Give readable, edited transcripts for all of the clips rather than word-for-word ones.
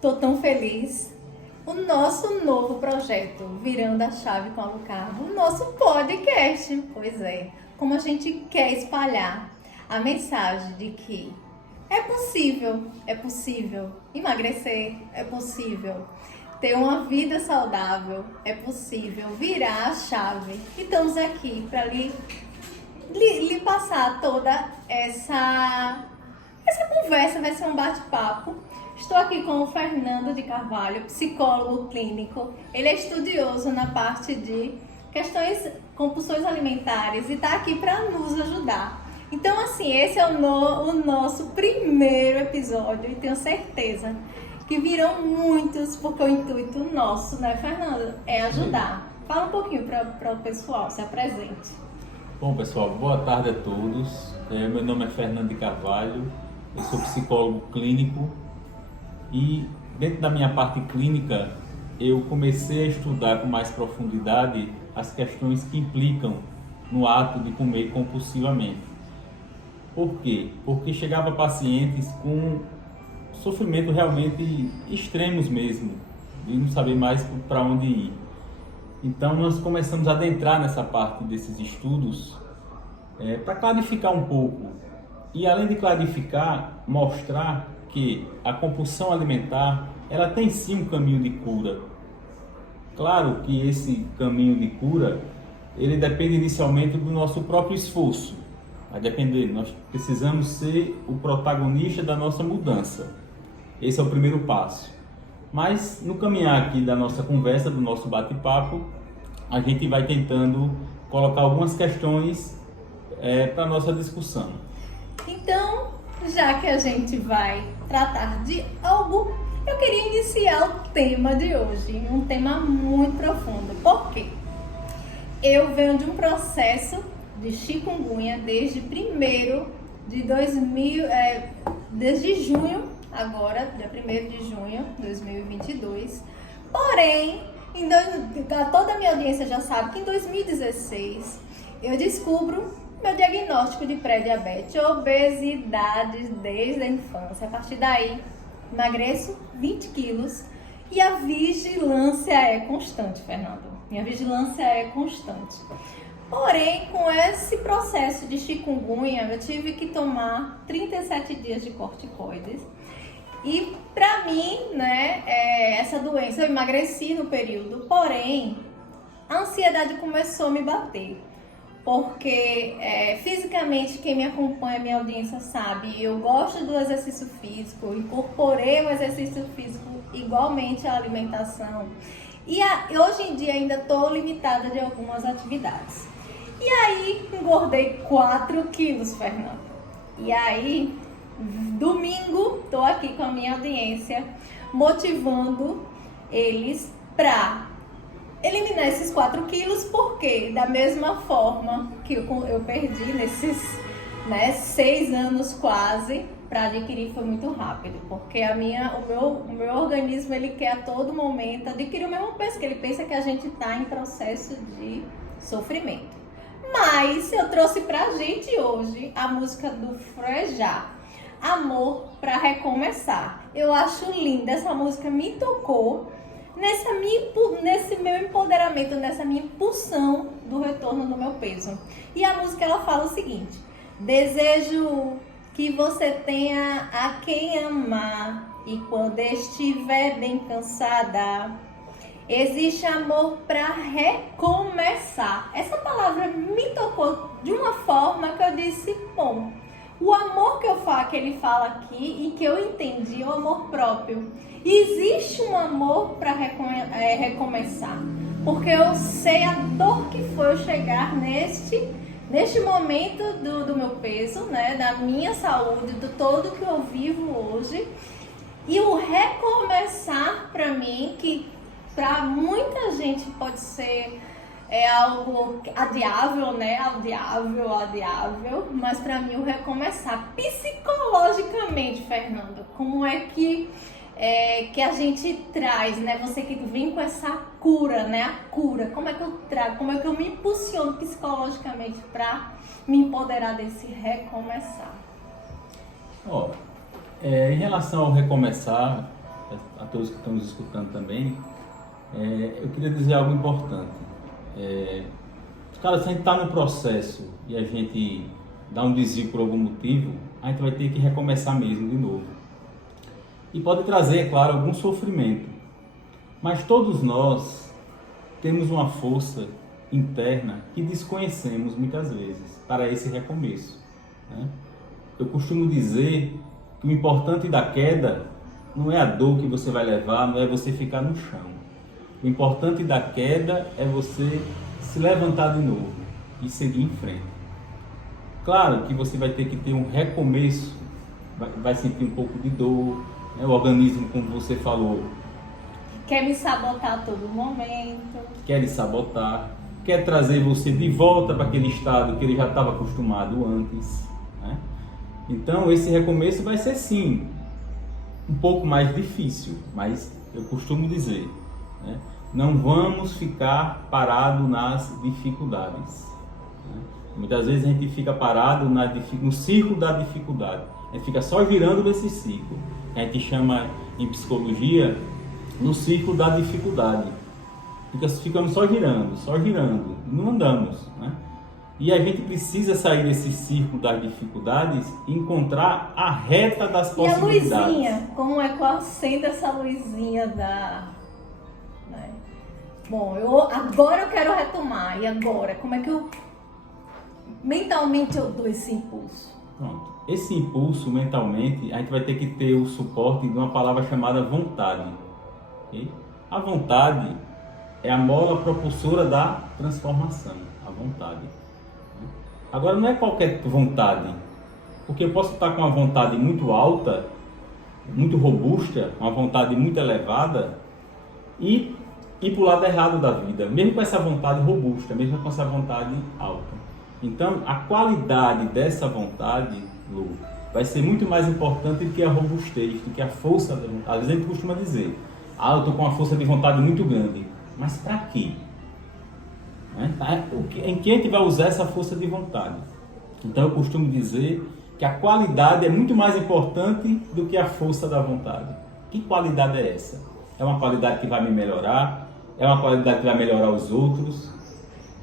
Tô tão feliz. O nosso novo projeto, Virando a Chave com Alucardo, o nosso podcast. Pois é, como a gente quer espalhar a mensagem de que é possível emagrecer, é possível ter uma vida saudável, é possível virar a chave. E estamos aqui para lhe passar toda essa conversa, vai ser um bate-papo. Estou aqui com o Fernando de Carvalho, psicólogo clínico. Ele é estudioso na parte de questões, compulsões alimentares e está aqui para nos ajudar. Então, assim, esse é o nosso primeiro episódio e tenho certeza que virão muitos, porque o intuito nosso, né, Fernando, é ajudar. Fala um pouquinho para o pessoal, se apresente. Bom, pessoal, boa tarde a todos. Meu nome é Fernando de Carvalho, eu sou psicólogo clínico e dentro da minha parte clínica eu comecei a estudar com mais profundidade as questões que implicam no ato de comer compulsivamente. Por quê? Porque chegava pacientes com sofrimento realmente extremos mesmo, de não saber mais para onde ir. Então nós começamos a adentrar nessa parte desses estudos para clarificar um pouco e, além de clarificar, mostrar que a compulsão alimentar ela tem sim um caminho de cura. Claro que esse caminho de cura ele depende inicialmente do nosso próprio esforço. Vai depender, nós precisamos ser o protagonista da nossa mudança. Esse é o primeiro passo. Mas no caminhar aqui da nossa conversa, do nosso bate-papo, a gente vai tentando colocar algumas questões para a nossa discussão. Então, já que a gente vai tratar de algo, eu queria iniciar o tema de hoje, um tema muito profundo. Por quê? Eu venho de um processo de chikungunya desde desde junho, agora, dia 1º de junho de 2022. Porém, toda a minha audiência já sabe que em 2016 eu descubro meu diagnóstico de pré-diabetes, obesidade desde a infância. A partir daí, emagreço 20 quilos e a vigilância é constante, Fernando. Minha vigilância é constante. Porém, com esse processo de chikungunya, eu tive que tomar 37 dias de corticoides. E pra mim, né, essa doença, eu emagreci no período, porém, a ansiedade começou a me bater. Porque fisicamente, quem me acompanha, minha audiência sabe, eu gosto do exercício físico, incorporei o exercício físico igualmente à alimentação. E hoje em dia ainda estou limitada de algumas atividades. E aí, engordei 4 quilos, Fernanda. E aí, domingo, estou aqui com a minha audiência, motivando eles para eliminar esses 4 quilos, porque da mesma forma que eu perdi nesses 6 anos quase, para adquirir foi muito rápido, porque o meu organismo ele quer a todo momento adquirir o mesmo peso, que ele pensa que a gente está em processo de sofrimento. Mas eu trouxe pra gente hoje a música do Frejá, Amor para Recomeçar. Eu acho linda, essa música me tocou nesse meu empoderamento, nessa minha impulsão do retorno do meu peso. E a música ela fala o seguinte: desejo que você tenha a quem amar e quando estiver bem cansada, existe amor para recomeçar. Essa palavra me tocou de uma forma que eu disse, bom, o amor que ele fala aqui e que eu entendi é o amor próprio. Existe um amor para recomeçar, porque eu sei a dor que foi eu chegar neste momento do meu peso, né, da minha saúde, do todo que eu vivo hoje. E o recomeçar para mim, que para muita gente pode ser algo adiável, né? Adiável, mas para mim o recomeçar psicologicamente, Fernando, como é que a gente traz, né? Você que vem com essa cura, né? A cura, como é que eu trago, como é que eu me impulsiono psicologicamente para me empoderar desse recomeçar? Em relação ao recomeçar, a todos que estão nos escutando também, eu queria dizer algo importante. Cara, se a gente está no processo e a gente dá um desvio por algum motivo, a gente vai ter que recomeçar mesmo de novo. E pode trazer, é claro, algum sofrimento. Mas todos nós temos uma força interna que desconhecemos muitas vezes para esse recomeço, né? Eu costumo dizer que o importante da queda não é a dor que você vai levar, não é você ficar no chão. O importante da queda é você se levantar de novo e seguir em frente. Claro que você vai ter que ter um recomeço, vai sentir um pouco de dor, né? O organismo, como você falou, quer me sabotar a todo momento. Quer lhe sabotar, quer trazer você de volta para aquele estado que ele já estava acostumado antes, né? Então esse recomeço vai ser sim um pouco mais difícil, mas eu costumo dizer, né? Não vamos ficar parado nas dificuldades, né? Muitas vezes a gente fica parado no círculo da dificuldade, a gente fica só girando nesse círculo, a gente chama em psicologia no círculo da dificuldade. Ficamos só girando, não andamos, né? E a gente precisa sair desse círculo das dificuldades e encontrar a reta das possibilidades. E a luzinha, qual acende essa luzinha da... né? Bom, agora eu quero retomar, e agora? Como é que mentalmente eu dou esse impulso? Pronto. Esse impulso, mentalmente, a gente vai ter que ter o suporte de uma palavra chamada vontade. Okay? A vontade é a mola propulsora da transformação, a vontade. Agora, não é qualquer vontade, porque eu posso estar com uma vontade muito alta, muito robusta, uma vontade muito elevada e ir para o lado errado da vida, mesmo com essa vontade robusta, mesmo com essa vontade alta. Então, a qualidade dessa vontade, Lu, vai ser muito mais importante do que a robustez, do que a força da vontade. Às vezes a gente costuma dizer, eu estou com uma força de vontade muito grande, mas para quê? Em que a gente vai usar essa força de vontade? Então eu costumo dizer que a qualidade é muito mais importante do que a força da vontade. Que qualidade é essa? É uma qualidade que vai me melhorar? É uma qualidade que vai melhorar os outros?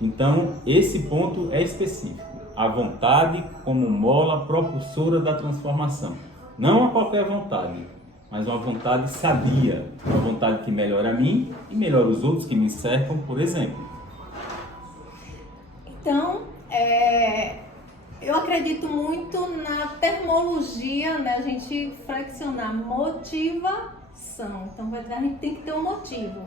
Então esse ponto é específico. A vontade como mola propulsora da transformação. Não a qualquer vontade, mas uma vontade sadia. Uma vontade que melhora a mim e melhora os outros que me cercam, por exemplo. Então, eu acredito muito na termologia, né? A gente flexionar motivação. Então, a gente tem que ter um motivo.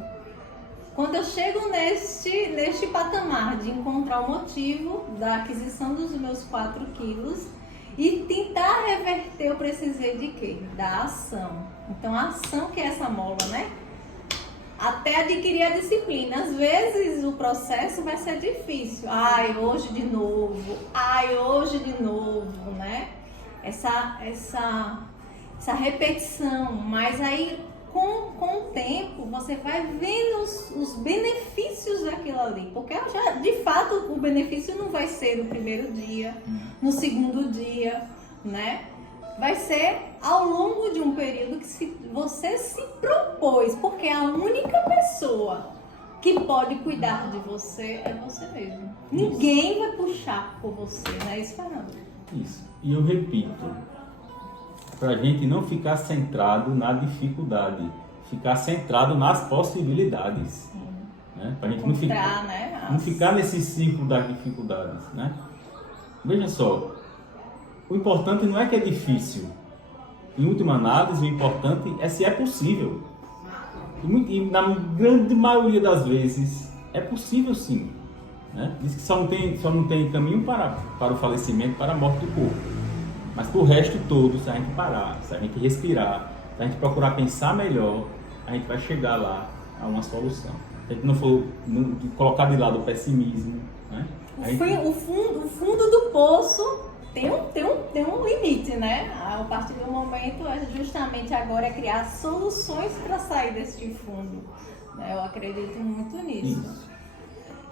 Quando eu chego neste patamar de encontrar o motivo da aquisição dos meus 4 quilos e tentar reverter, eu precisei de quê? Da ação. Então, a ação que é essa mola, né? Até adquirir a disciplina. Às vezes o processo vai ser difícil. Hoje de novo, né? Essa repetição. Mas aí, com o tempo, você vai vendo os benefícios daquilo ali. Porque de fato, o benefício não vai ser no primeiro dia, no segundo dia, né? Vai ser ao longo de um período que você se propôs, porque a única pessoa que pode cuidar de você é você mesmo. Isso. Ninguém vai puxar por você, né, Fernando? Isso. E eu repito, para a gente não ficar centrado na dificuldade, ficar centrado nas possibilidades. Né? Para a gente não ficar nesse ciclo das dificuldades. Né? Veja só. O importante não é que é difícil. Em última análise, o importante é se é possível. E na grande maioria das vezes, é possível sim. Né? Diz que só não tem caminho para o falecimento, para a morte do corpo. Mas para o resto todo, se a gente parar, se a gente respirar, se a gente procurar pensar melhor, a gente vai chegar lá a uma solução. Se a gente não colocar de lado o pessimismo. Né? O fundo do poço... Tem um limite, né? A partir do momento, justamente agora, é criar soluções para sair deste fundo. Eu acredito muito nisso.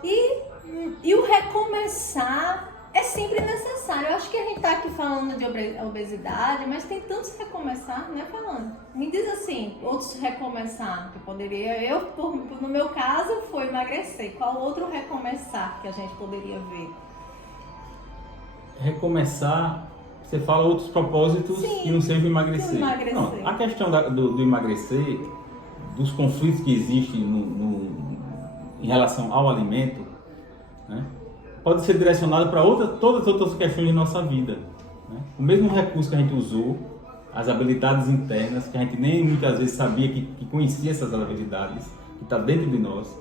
E o recomeçar é sempre necessário. Eu acho que a gente tá aqui falando de obesidade, mas tem tantos recomeçar, né, falando. Me diz assim, outros recomeçar que poderia... no meu caso, foi emagrecer. Qual outro recomeçar que a gente poderia ver? Recomeçar, você fala outros propósitos. Sim, que não seja emagrecer. emagrecer. Não, a questão do emagrecer, dos conflitos que existem em relação ao alimento, né, pode ser direcionado para todas as outras questões de nossa vida. Né? O mesmo recurso que a gente usou, as habilidades internas, que a gente nem muitas vezes sabia que conhecia essas habilidades, que está dentro de nós,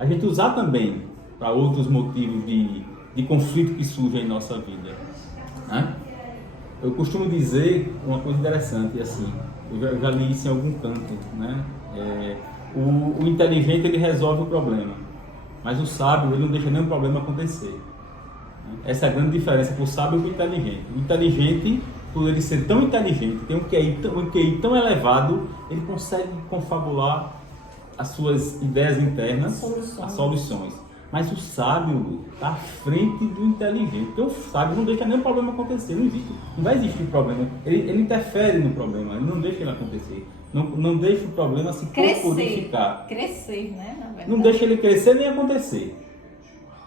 a gente usar também para outros motivos de conflito que surgem em nossa vida. Né? Eu costumo dizer uma coisa interessante, assim, eu já li isso em algum canto, né? O inteligente, ele resolve o problema, mas o sábio, ele não deixa nenhum problema acontecer. Essa é a grande diferença entre o sábio e o inteligente. O inteligente, por ele ser tão inteligente, tem um QI tão elevado, ele consegue confabular as suas ideias internas, as soluções. Mas o sábio está à frente do inteligente. Porque o sábio não deixa nenhum problema acontecer. Não vai existir problema. Ele interfere no problema, ele não deixa ele acontecer. Não deixa o problema se corporificar. Crescer, né? Na verdade. Não deixa ele crescer nem acontecer.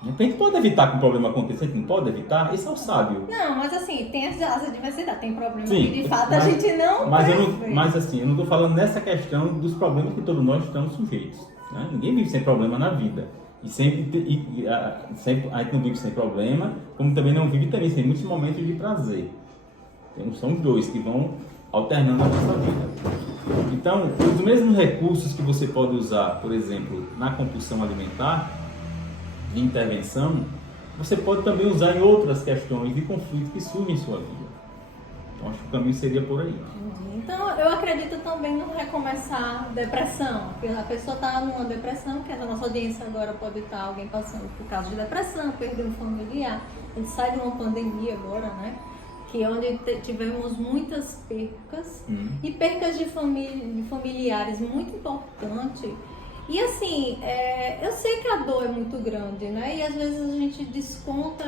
A gente pode evitar que o problema aconteça, a gente não pode evitar. Esse é o sábio. Não, mas assim, tem as adversidades, tem problemas Sim, que de fato a gente não mas assim, eu não estou falando nessa questão dos problemas que todos nós estamos sujeitos. Né? Ninguém vive sem problema na vida. E sempre a gente não vive sem problema, como também não vive também sem muitos momentos de prazer. São os dois que vão alternando a nossa vida. Então, os mesmos recursos que você pode usar, por exemplo, na compulsão alimentar, de intervenção, você pode também usar em outras questões de conflito que surgem em sua vida. Então, acho que o caminho seria por aí. Então, eu acredito também no recomeçar depressão. Porque a pessoa está numa depressão, que a nossa audiência agora pode estar alguém passando por causa de depressão, perder um familiar. A gente sai de uma pandemia agora, né? Que é onde tivemos muitas percas e percas de familiares muito importantes. E assim, eu sei que a dor é muito grande, né? E às vezes a gente desconta,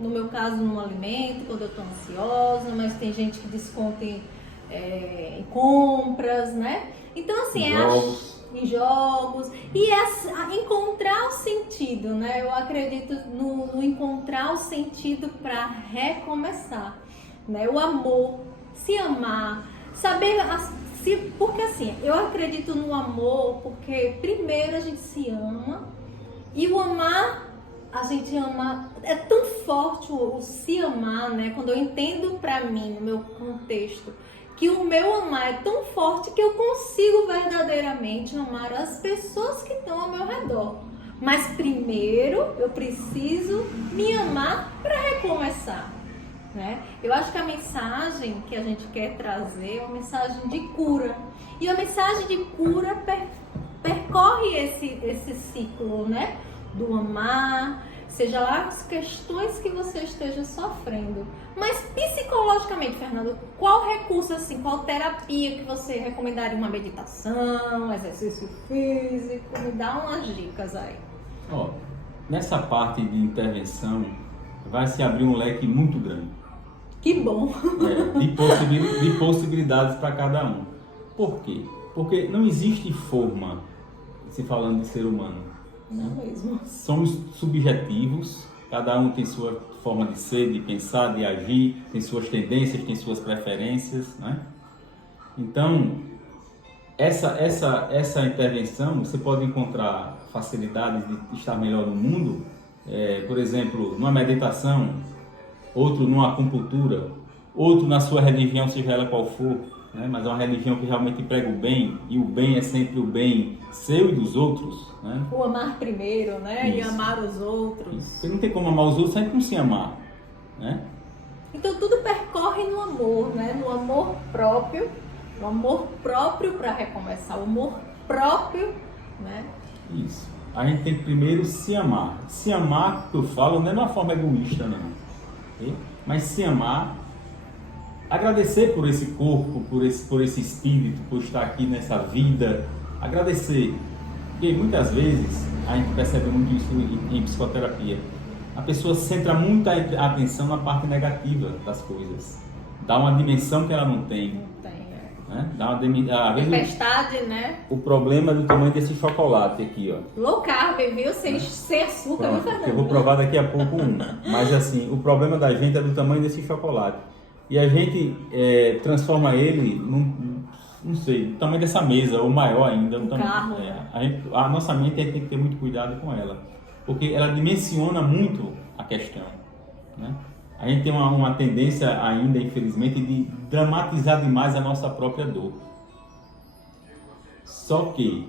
no meu caso, no alimento, quando eu estou ansiosa, mas tem gente que desconta em compras, né? Então assim, em jogos. E encontrar o sentido, né? Eu acredito no encontrar o sentido para recomeçar, né? O amor, se amar, saber... Porque assim, eu acredito no amor porque primeiro a gente se ama e o amar, a gente ama, é tão forte o se amar, né? Quando eu entendo pra mim, no meu contexto, que o meu amar é tão forte que eu consigo verdadeiramente amar as pessoas que estão ao meu redor. Mas primeiro eu preciso me amar para recomeçar. Né? Eu acho que a mensagem que a gente quer trazer é uma mensagem de cura. E a mensagem de cura percorre esse ciclo, né? Do amar, seja lá as questões que você esteja sofrendo. Mas psicologicamente, Fernando, qual recurso, assim, qual terapia que você recomendaria? Uma meditação, exercício físico? Me dá umas dicas aí. Nessa parte de intervenção, vai se abrir um leque muito grande. Que bom! De possibilidades para cada um. Por quê? Porque não existe forma, se falando de ser humano. Não mesmo. Somos subjetivos, cada um tem sua forma de ser, de pensar, de agir, tem suas tendências, tem suas preferências, né? Então, essa intervenção, você pode encontrar facilidades de estar melhor no mundo, por exemplo, numa meditação, outro numa acupuntura, outro na sua religião, seja ela qual for, né? Mas é uma religião que realmente prega o bem, e o bem é sempre o bem seu e dos outros, né? O amar primeiro, né? Isso. E amar os outros. Isso. Porque não tem como amar os outros sem se amar, né? Então tudo percorre no amor, né? No amor próprio para recomeçar, o amor próprio, né? Isso. A gente tem que primeiro se amar. Se amar, que eu falo, não é de uma forma egoísta, não. Okay? Mas se amar, agradecer por esse corpo, por esse espírito, por estar aqui nessa vida, agradecer. Porque muitas vezes a gente percebe muito isso em psicoterapia. a pessoa centra muita atenção na parte negativa das coisas. Dá uma dimensão que ela não tem. Não tem, Né? Dá uma tempestade, né? O problema é do tamanho desse chocolate aqui, ó. Low carb, viu? Sem açúcar, viu, Fernando? Eu vou provar daqui a pouco um. Mas assim, o problema da gente é do tamanho desse chocolate. E a gente transforma ele num, não sei, do tamanho dessa mesa, ou maior ainda. Carro. A nossa mente tem que ter muito cuidado com ela. Porque ela dimensiona muito a questão. Né? A gente tem uma tendência ainda, infelizmente, de dramatizar demais a nossa própria dor. Só que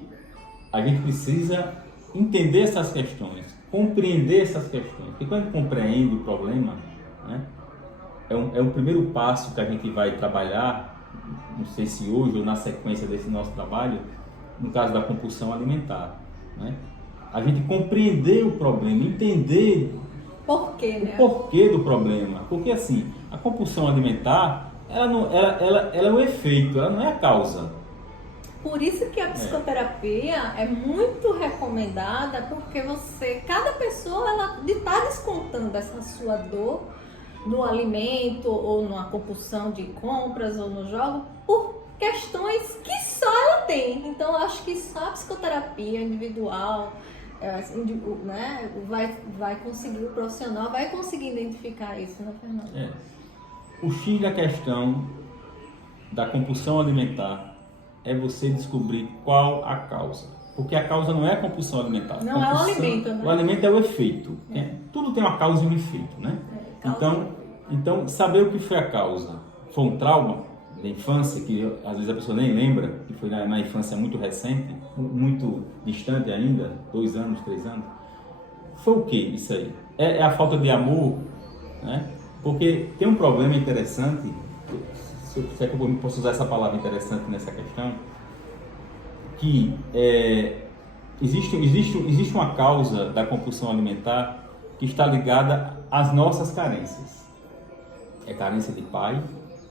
a gente precisa entender essas questões, compreender essas questões. Porque quando a gente compreende o problema, né, é um primeiro passo que a gente vai trabalhar, não sei se hoje ou na sequência desse nosso trabalho, no caso da compulsão alimentar. Né? A gente compreender o problema, entender porquê, né? o porquê do problema. Porque assim, a compulsão alimentar, ela é o efeito, ela não é a causa. Por isso que a psicoterapia é muito recomendada, porque cada pessoa, ela está descontando essa sua dor no alimento, ou numa compulsão de compras, ou no jogo, por questões que só ela tem. Então, eu acho que só a psicoterapia individual, né, vai conseguir, o profissional vai conseguir identificar isso, né, Fernando? O X da questão da compulsão alimentar é você descobrir qual a causa. Porque a causa não é a compulsão alimentar. Não é o alimento, né? O alimento é o efeito. Tudo tem uma causa e um efeito, né? Então, saber o que foi a causa. Foi um trauma da infância, que às vezes a pessoa nem lembra, que foi na infância muito recente, muito distante ainda, 2 anos, 3 anos. Foi o que isso aí? É a falta de amor, né? Porque tem um problema interessante, se eu posso usar essa palavra interessante nessa questão, que existe uma causa da compulsão alimentar que está ligada às nossas carências. É carência de pai,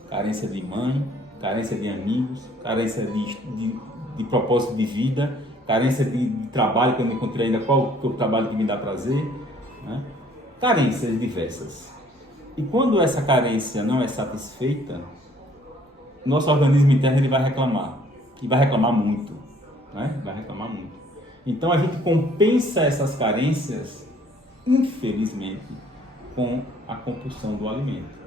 carência de mãe, carência de amigos, carência de propósito de vida, carência de trabalho que eu não encontrei ainda, qual é o trabalho que me dá prazer, né? Carências diversas. E quando essa carência não é satisfeita, nosso organismo interno ele vai reclamar, e vai reclamar muito, né? Vai reclamar muito. Então a gente compensa essas carências, infelizmente, com a compulsão do alimento.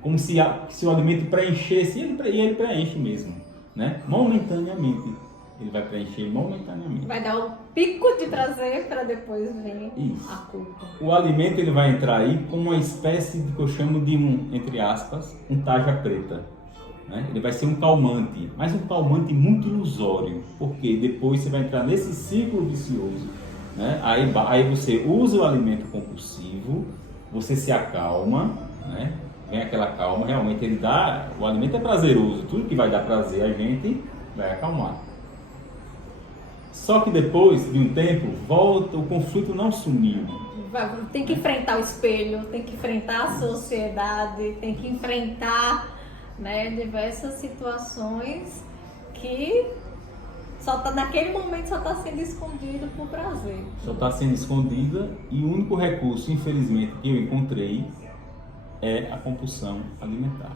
Como se o alimento preenchesse, e ele preenche mesmo, né? Momentaneamente. Ele vai preencher momentaneamente. Vai dar um pico de prazer para depois vir a culpa. O alimento ele vai entrar aí como uma espécie de que eu chamo de entre aspas, um tarja preta. Né? Ele vai ser um calmante, mas um calmante muito ilusório, porque depois você vai entrar nesse ciclo vicioso. Né? Aí você usa o alimento compulsivo, você se acalma, né? Vem aquela calma, realmente o alimento é prazeroso, tudo que vai dar prazer a gente vai acalmar. Só que depois de um tempo, volta, o conflito não sumiu. Tem que enfrentar o espelho, tem que enfrentar a sociedade, tem que enfrentar, né, diversas situações que naquele momento só está sendo escondido por prazer. Só está sendo escondida, e o único recurso, infelizmente, que eu encontrei é a compulsão alimentar.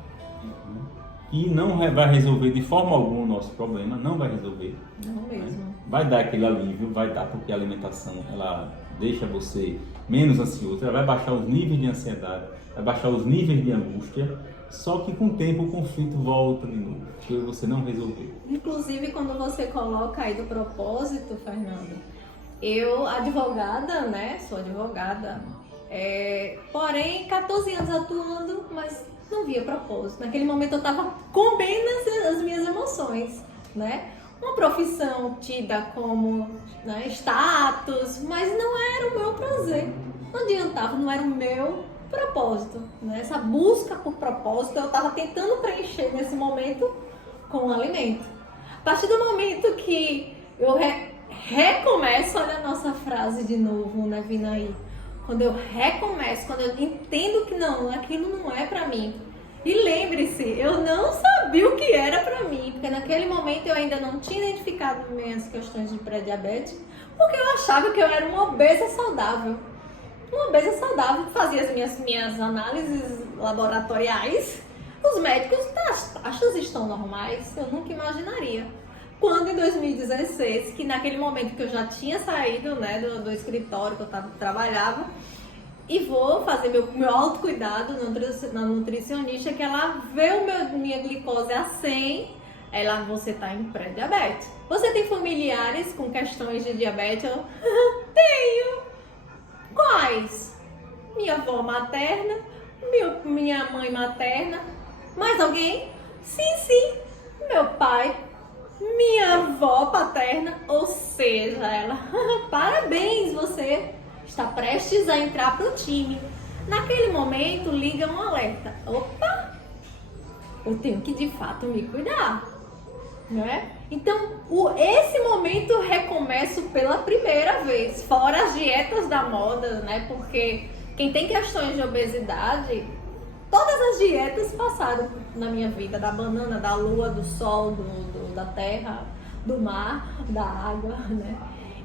E não vai resolver de forma alguma o nosso problema, não vai resolver. Não mesmo. Né? Vai dar aquele alívio, vai dar, porque a alimentação ela deixa você menos ansioso, ela vai baixar os níveis de ansiedade, vai baixar os níveis de angústia, só que com o tempo o conflito volta de novo, que você não resolveu. Inclusive, quando você coloca aí do propósito, Fernando, eu, advogada, né, sou advogada, porém, 14 anos atuando, mas não via propósito. Naquele momento eu estava com bem as minhas emoções, né? Uma profissão tida como, né, status, mas não era o meu prazer. Não adiantava, não era o meu propósito, né? Essa busca por propósito eu estava tentando preencher nesse momento com o alimento. A partir do momento que eu recomeço, olha a nossa frase de novo, né, Vinaí? Quando eu recomeço, quando eu entendo que não, aquilo não é pra mim. E lembre-se, eu não sabia o que era pra mim, porque naquele momento eu ainda não tinha identificado minhas questões de pré-diabetes, porque eu achava que eu era uma obesa saudável. uma obesa saudável, que fazia as minhas análises laboratoriais. Os médicos, as taxas estão normais, eu nunca imaginaria. Quando em 2016, que naquele momento que eu já tinha saído, né, do escritório que eu trabalhava, e vou fazer meu autocuidado na nutricionista, que ela vê minha glicose a 100, ela, você tá em pré-diabetes. Você tem familiares com questões de diabetes? Eu, tenho. Quais? Minha avó materna, minha mãe materna. Mais alguém? Sim. Meu pai, minha avó paterna, ou seja, ela, parabéns, você está prestes a entrar pro time. Naquele momento, liga um alerta. Opa, eu tenho que de fato me cuidar, né? Então, esse momento eu recomeço pela primeira vez, fora as dietas da moda, né? Porque quem tem questões de obesidade, todas as dietas passaram na minha vida, da banana, da lua, do sol, da terra, do mar, da água, né?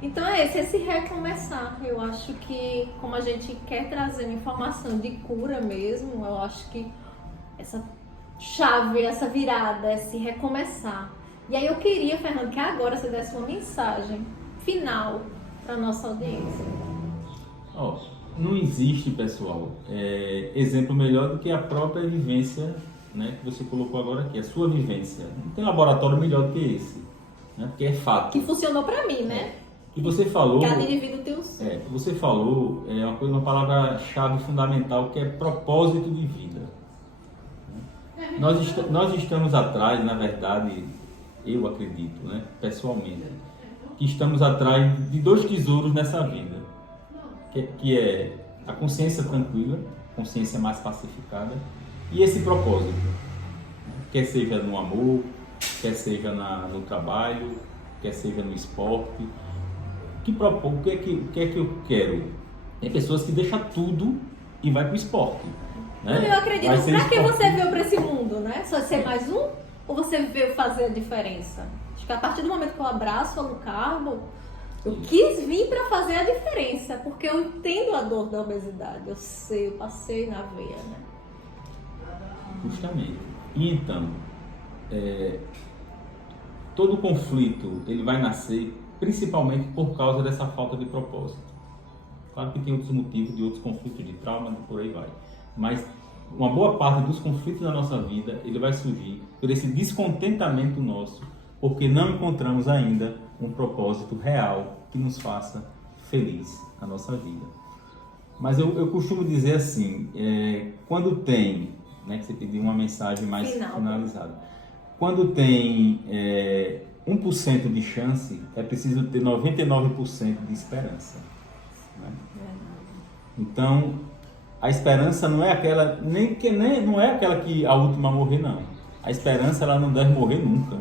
Então é esse recomeçar. Eu acho que, como a gente quer trazer uma informação de cura mesmo, eu acho que essa chave, essa virada, esse recomeçar. E aí eu queria, Fernando, que agora você desse uma mensagem final para a nossa audiência. Não existe, pessoal, exemplo melhor do que a própria vivência, né, que você colocou agora aqui, a sua vivência. Não tem laboratório melhor do que esse, né, porque é fato. Que funcionou para mim, né? E você falou... Cada indivíduo tem os... você falou uma palavra-chave fundamental, que é propósito de vida. Nós estamos atrás, na verdade, eu acredito, né, pessoalmente, que estamos atrás de 2 tesouros nessa vida, que é a consciência tranquila, consciência mais pacificada, e esse propósito, quer seja no amor, quer seja no trabalho, quer seja no esporte. O que é que eu quero? Tem pessoas que deixam tudo e vai para o esporte. Né? Eu acredito, pra que você veio para esse mundo, né? Só ser mais um? Ou você veio fazer a diferença? Acho que a partir do momento que eu abraço a low carb, eu quis vir para fazer a diferença, porque eu entendo a dor da obesidade, eu sei, eu passei na veia, né? Justamente. E então, todo conflito, ele vai nascer principalmente por causa dessa falta de propósito. Claro que tem outros motivos, de outros conflitos de trauma, por aí vai. Mas uma boa parte dos conflitos da nossa vida, ele vai surgir por esse descontentamento nosso, porque não encontramos ainda um propósito real que nos faça feliz na nossa vida. Mas eu costumo dizer assim, quando tem, né, que você pediu uma mensagem mais finalizada, quando tem 1% de chance, é preciso ter 99% de esperança. Né? Então, a esperança não é aquela, não é aquela que a última a morrer, não. A esperança, ela não deve morrer nunca.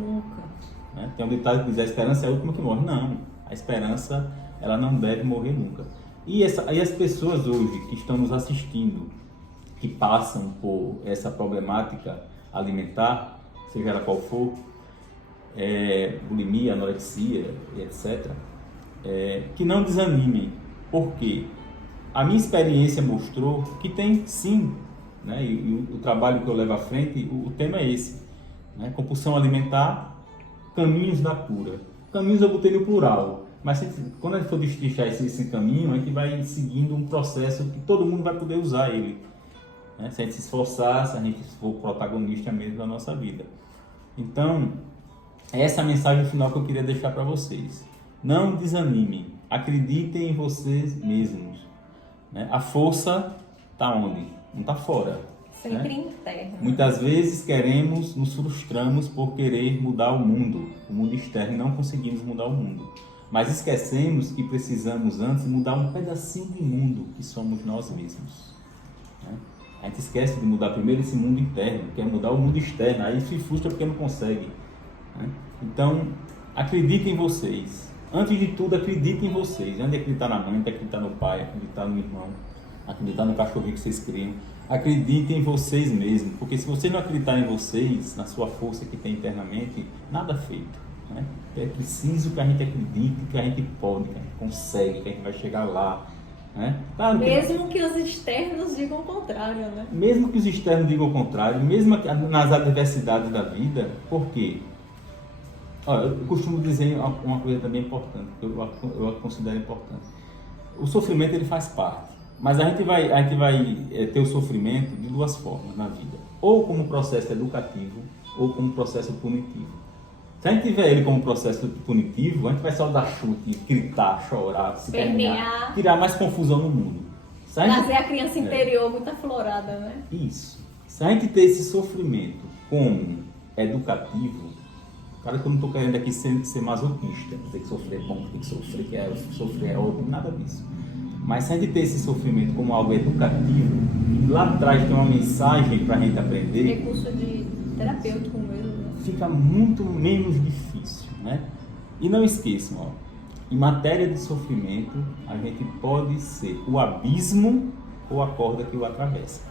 Né? Tem um ditado que diz, a esperança é a última que morre. Não, a esperança, ela não deve morrer nunca. E as pessoas hoje que estão nos assistindo, que passam por essa problemática alimentar, seja ela qual for, bulimia, anorexia, etc., que não desanimem, porque a minha experiência mostrou que tem sim, né, e o trabalho que eu levo à frente, o tema é esse, né, compulsão alimentar, caminhos da cura. Caminhos eu botei no plural, mas quando a gente for destrinchar esse caminho, a gente vai seguindo um processo que todo mundo vai poder usar ele, né, se a gente se esforçar, se a gente for protagonista mesmo da nossa vida. Então, essa é a mensagem final que eu queria deixar para vocês. Não desanimem, acreditem em vocês mesmos. Né? A força está onde? Não está fora. Sempre né? interna. Muitas vezes nos frustramos por querer mudar o mundo externo, e não conseguimos mudar o mundo. Mas esquecemos que precisamos antes mudar um pedacinho do mundo que somos nós mesmos. Né? A gente esquece de mudar primeiro esse mundo interno, quer mudar o mundo externo, aí se frustra porque não consegue. Né? Então, acreditem em vocês. Antes de tudo, acreditem em vocês. Antes de acreditar na mãe, acreditar no pai, acreditar no irmão, acreditar no cachorrinho que vocês criam. Acreditem em vocês mesmos, porque se vocês não acreditarem em vocês, na sua força que tem internamente, nada é feito. Né? É preciso que a gente acredite que a gente pode, que a gente consegue, que a gente vai chegar lá. Né? Claro que- Mesmo que os externos digam o contrário, né? mesmo que os externos digam o contrário, mesmo nas adversidades da vida, por quê? Olha, eu costumo dizer uma coisa também importante, que eu considero importante. O sofrimento ele faz parte, mas a gente vai ter o sofrimento de duas formas na vida, ou como processo educativo, ou como processo punitivo. Se a gente tiver ele como processo punitivo, a gente vai só dar chute, gritar, chorar, se Pernear. criar mais confusão no mundo. Se a gente- Trazer a criança interior muito aflorada, né? Isso. Se a gente ter esse sofrimento como educativo, cara, que eu não estou querendo aqui ser masoquista, tem que sofrer é bom, tem que sofrer é ótimo, nada disso. Mas se a gente ter esse sofrimento como algo educativo, lá atrás tem uma mensagem para a gente aprender, Recurso de terapêutico mesmo, né? fica muito menos difícil, né? E não esqueçam, ó, em matéria de sofrimento, a gente pode ser o abismo ou a corda que o atravessa.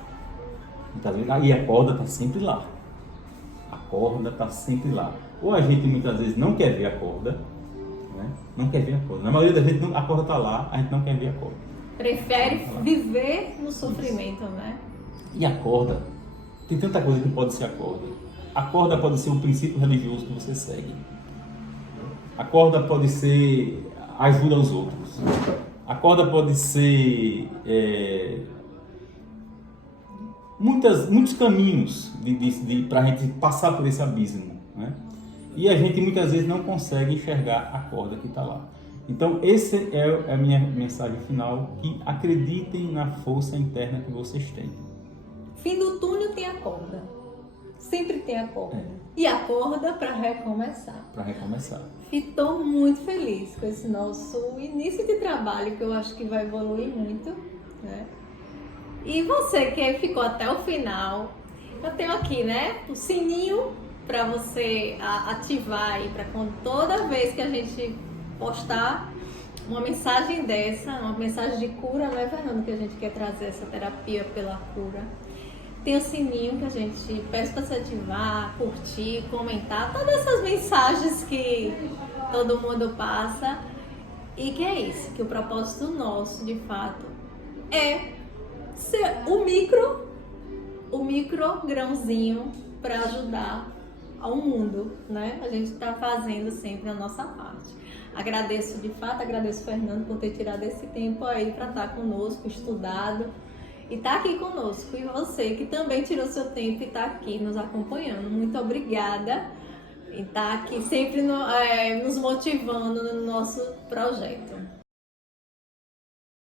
Muitas vezes, e a corda está sempre lá. A corda está sempre lá. Ou a gente muitas vezes não quer ver a corda, né? Não quer ver a corda. Na maioria das vezes a corda está lá, a gente não quer ver a corda. Prefere viver no sofrimento, né? E a corda, tem tanta coisa que pode ser a corda. A corda pode ser o princípio religioso que você segue. A corda pode ser ajuda aos outros. A corda pode ser muitos caminhos para a gente passar por esse abismo, né? E a gente muitas vezes não consegue enxergar a corda que está lá. Então, essa é a minha mensagem final, que acreditem na força interna que vocês têm. Fim do túnel tem a corda. Sempre tem a corda. É. E a corda para recomeçar. Para recomeçar. Estou muito feliz com esse nosso início de trabalho, que eu acho que vai evoluir muito, né? E você que ficou até o final, eu tenho aqui, né, o sininho para você ativar aí, para quando toda vez que a gente postar uma mensagem dessa, uma mensagem de cura, não é, Fernando, que a gente quer trazer essa terapia pela cura. Tem o sininho que a gente pede para você ativar, curtir, comentar, todas essas mensagens que todo mundo passa. E que é isso, que o propósito nosso, de fato, é ser o micro grãozinho para ajudar ao mundo, né? A gente está fazendo sempre a nossa parte. Agradeço, de fato, agradeço o Fernando por ter tirado esse tempo aí para estar conosco, estudado. E tá aqui conosco, e você que também tirou seu tempo e tá aqui nos acompanhando. Muito obrigada e tá aqui sempre nos motivando no nosso projeto.